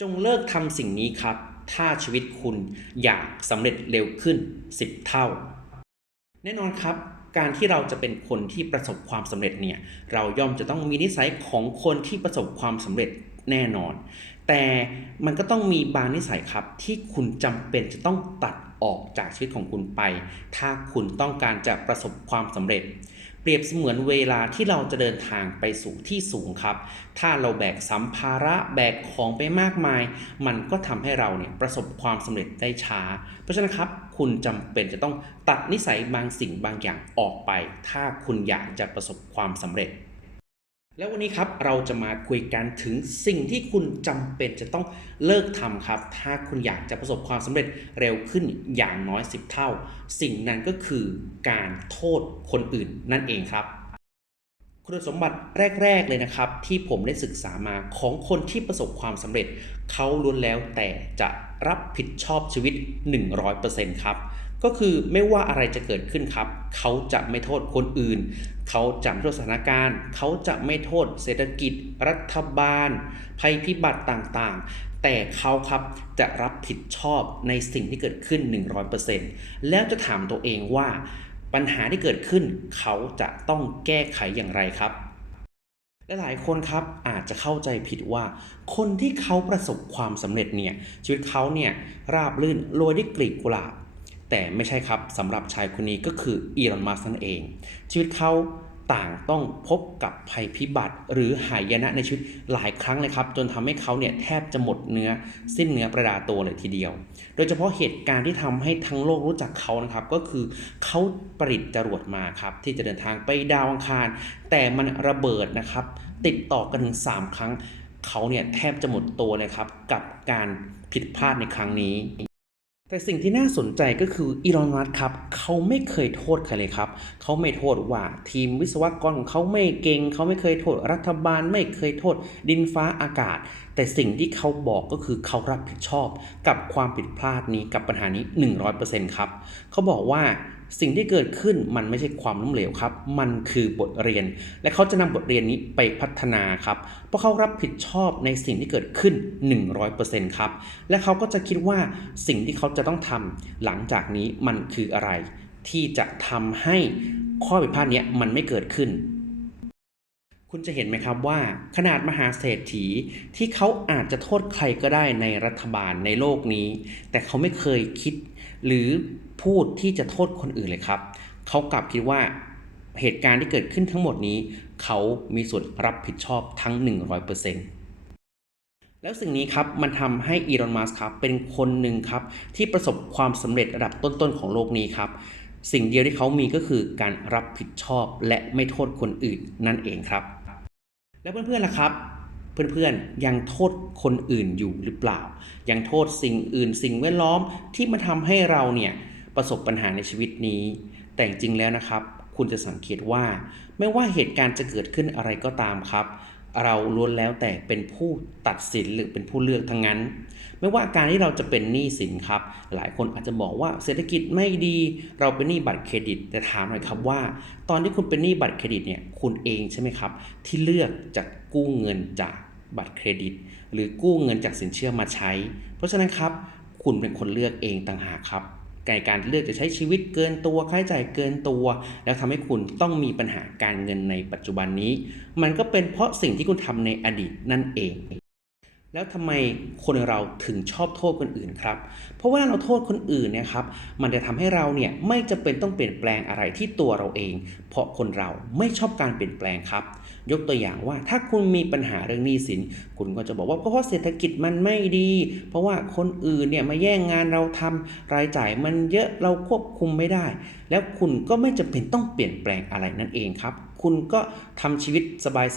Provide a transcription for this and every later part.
จงเลิกทำสิ่งนี้ครับ ถ้าชีวิตคุณอยากสำเร็จเร็วขึ้น 10 เท่า แน่นอนครับการที่เราจะเป็นคนที่ประสบความสำเร็จเนี่ยเราย่อมจะต้องมีนิสัยของคนที่ประสบความสำเร็จแน่นอน แต่มันก็ต้องมีบางนิสัยครับที่คุณจำเป็นจะต้องตัดออกจากชีวิตของคุณไป ถ้าคุณต้องการจะประสบความสำเร็จ เปรียบเสมือนเวลาที่เราจะเดินทางไปสู่ที่สูงครับ ถ้าเราแบกสัมภาระแบกของไปมากมาย มันก็ทำให้เราเนี่ยประสบความสำเร็จได้ช้า เพราะฉะนั้นครับ คุณจำเป็นจะต้องตัดนิสัยบางสิ่งบางอย่างออกไป ถ้าคุณอยากจะประสบความสำเร็จ แล้ววันนี้ครับเราจะมาคุยกันถึงสิ่งที่คุณจำเป็นจะต้องเลิกทำครับ ถ้าคุณอยากจะประสบความสำเร็จเร็วขึ้นอย่างน้อย 10 เท่า สิ่งนั้นก็คือการโทษคนอื่นนั่นเองครับ คุณสมบัติแรก ๆ เลยนะครับ ที่ผมได้ศึกษามาของคนที่ประสบความสำเร็จ เขาล้วนแล้วแต่จะรับผิดชอบชีวิต 100%ครับ ก็คือไม่ว่าอะไรจะเกิดขึ้นครับ เขาจะไม่โทษคนอื่น เขาจะไม่โทษสถานการณ์ เขาจะไม่โทษเศรษฐกิจ รัฐบาล ภัยพิบัติต่างๆ แต่เขาครับจะรับผิดชอบในสิ่งที่เกิดขึ้น 100%แล้วจะถามตัวเองว่า ปัญหาที่เกิดขึ้น เขาจะต้องแก้ไขอย่างไรครับและหลายคนครับอาจจะเข้าใจผิดว่า คนที่เขาประสบความสำเร็จเนี่ยชีวิตเขาเนี่ยราบรื่นโรยด้วยกลีบกุหลาบ แต่ไม่ใช่ครับสำหรับชายคนนี้ก็คืออีลอนมัสนั่นเอง ชีวิตเขาต่างต้องพบกับภัยพิบัติ หรือหายนะในชีวิตหลายครั้งเลยครับ จนทำให้เขาเนี่ยแทบจะหมดเนื้อสิ้นเนื้อประดาตัวเลยทีเดียว โดยเฉพาะเหตุการณ์ที่ทำให้ทั้งโลกรู้จักเขานะครับ ก็คือเขาประดิษฐ์จรวดมาครับ ที่จะเดินทางไปดาวอังคาร แต่มันระเบิดนะครับ ติดต่อกันถึง 3 ครั้ง เขาเนี่ยแทบจะหมดตัวเลยครับ กับการผิดพลาดในครั้งนี้ แต่สิ่งที่น่าสนใจก็คืออีลอน มัสครับเขาไม่เคยโทษใครเลยครับ เขาไม่โทษว่าทีมวิศวกรของเขาไม่เก่ง เขาไม่เคยโทษรัฐบาล ไม่เคยโทษดินฟ้าอากาศ แต่สิ่งที่เขาบอกก็คือเขารับผิดชอบกับความผิดพลาดนี้กับปัญหานี้ 100%ครับ เขาบอกว่าสิ่งที่เกิดขึ้นมันไม่ใช่ความล้มเหลวครับ มันคือบทเรียน และเขาจะนำบทเรียนนี้ไปพัฒนาครับ เพราะเขารับผิดชอบในสิ่งที่เกิดขึ้น 100%ครับ และเขาก็จะคิดว่าสิ่งที่เขาจะต้องทำหลังจากนี้มันคืออะไร ที่จะทำให้ข้อผิดพลาดนี้มันไม่เกิดขึ้น คุณจะเห็นไหมครับว่าขนาดมหาเศรษฐีที่เขาอาจจะโทษใครก็ได้ในรัฐบาลในโลกนี้ แต่เขาไม่เคยคิด หรือพูดที่จะโทษคนอื่นเลยครับ เขากลับคิดว่าเหตุการณ์ที่เกิดขึ้นทั้งหมดนี้ เขามีส่วนรับผิดชอบทั้ง 100%แล้วสิ่งนี้ครับมันทำให้อีลอน มัสครับเป็นคนหนึ่งครับที่ประสบความสำเร็จระดับต้นๆของโลกนี้ครับ สิ่งเดียวที่เขามีก็คือการรับผิดชอบและไม่โทษคนอื่นนั่นเองครับ แล้วเพื่อนๆล่ะครับ เพื่อนๆยังโทษคนอื่นอยู่หรือเปล่า ยังโทษสิ่งอื่นสิ่งแวดล้อมที่มาทำให้เราเนี่ยประสบปัญหาในชีวิตนี้ แต่จริงๆแล้วนะครับ คุณจะสังเกตว่า ไม่ว่าเหตุการณ์จะเกิดขึ้นอะไรก็ตามครับ เราล้วนแล้วแต่เป็นผู้ตัดสินหรือเป็นผู้เลือกทั้งนั้น ไม่ว่าการที่เราจะเป็นหนี้สินครับ หลายคนอาจจะบอกว่าเศรษฐกิจไม่ดี เราเป็นหนี้บัตรเครดิต แต่ถามหน่อยครับว่า ตอนที่คุณเป็นหนี้บัตรเครดิตเนี่ยคุณเองใช่ไหมครับ ที่เลือกจะกู้เงินจากบัตรเครดิต หรือกู้เงินจากสินเชื่อมาใช้ เพราะฉะนั้นครับ คุณเป็นคนเลือกเองต่างหากครับ ในการเลือกจะใช้ชีวิตเกินตัวค่าใช้จ่ายเกินตัว แล้วทำให้คุณต้องมีปัญหาการเงินในปัจจุบันนี้ มันก็เป็นเพราะสิ่งที่คุณทำในอดีตนั่นเอง แล้วทำไมคนเราถึงชอบโทษคนอื่นครับ เพราะว่าเราโทษคนอื่นเนี่ยครับ มันจะทำให้เราเนี่ยไม่จะเป็นต้องเปลี่ยนแปลงอะไรที่ตัวเราเอง เพราะคนเราไม่ชอบการเปลี่ยนแปลงครับ ยกตัวอย่างว่าถ้าคุณมีปัญหาเรื่องหนี้สิน คุณก็จะบอกว่าเพราะเศรษฐกิจมันไม่ดี เพราะว่าคนอื่นเนี่ยมาแย่งงานเราทำรายจ่ายมันเยอะเราควบคุมไม่ได้แล้วคุณก็ไม่จำเป็นต้องเปลี่ยนแปลงอะไรนั่นเองครับ คุณก็ทำชีวิต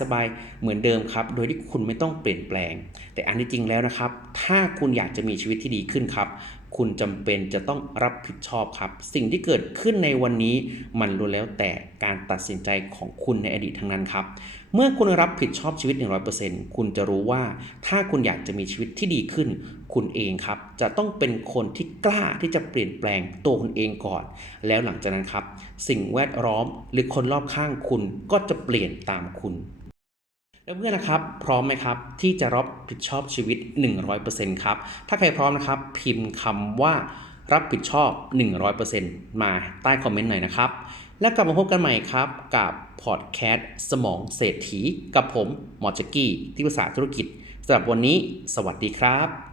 สบายๆ เหมือนเดิมครับ โดยที่คุณไม่ต้องเปลี่ยนแปลง แต่อันที่จริงแล้วนะครับ ถ้าคุณอยากจะมีชีวิตที่ดีขึ้นครับ คุณจำเป็นจะต้องรับผิดชอบครับ สิ่งที่เกิดขึ้นในวันนี้มันล้วนแล้วแต่การตัดสินใจของคุณในอดีตทั้งนั้นครับ เมื่อคุณรับผิดชอบชีวิต 100%คุณจะรู้ว่าถ้าคุณอยากจะมีชีวิตที่ดีขึ้น คุณเองครับ จะต้องเป็นคนที่กล้าที่จะเปลี่ยนแปลงตัวคุณเองก่อน แล้วหลังจากนั้นครับ สิ่งแวดล้อมหรือคนรอบข้างคุณก็จะเปลี่ยนตามคุณ เพื่อนนะครับ พร้อมไหมครับ ที่จะรับผิดชอบชีวิต 100%ครับ ถ้าใครพร้อมนะครับ พิมพ์คำว่ารับผิดชอบ 100%มาใต้คอมเมนต์หน่อยนะครับ แล้วกลับมาพบกันใหม่ครับ กับพอดแคสต์สมองเศรษฐี กับผมหมอจักกี้ที่ปรึกษาธุรกิจสำหรับวันนี้ สวัสดีครับ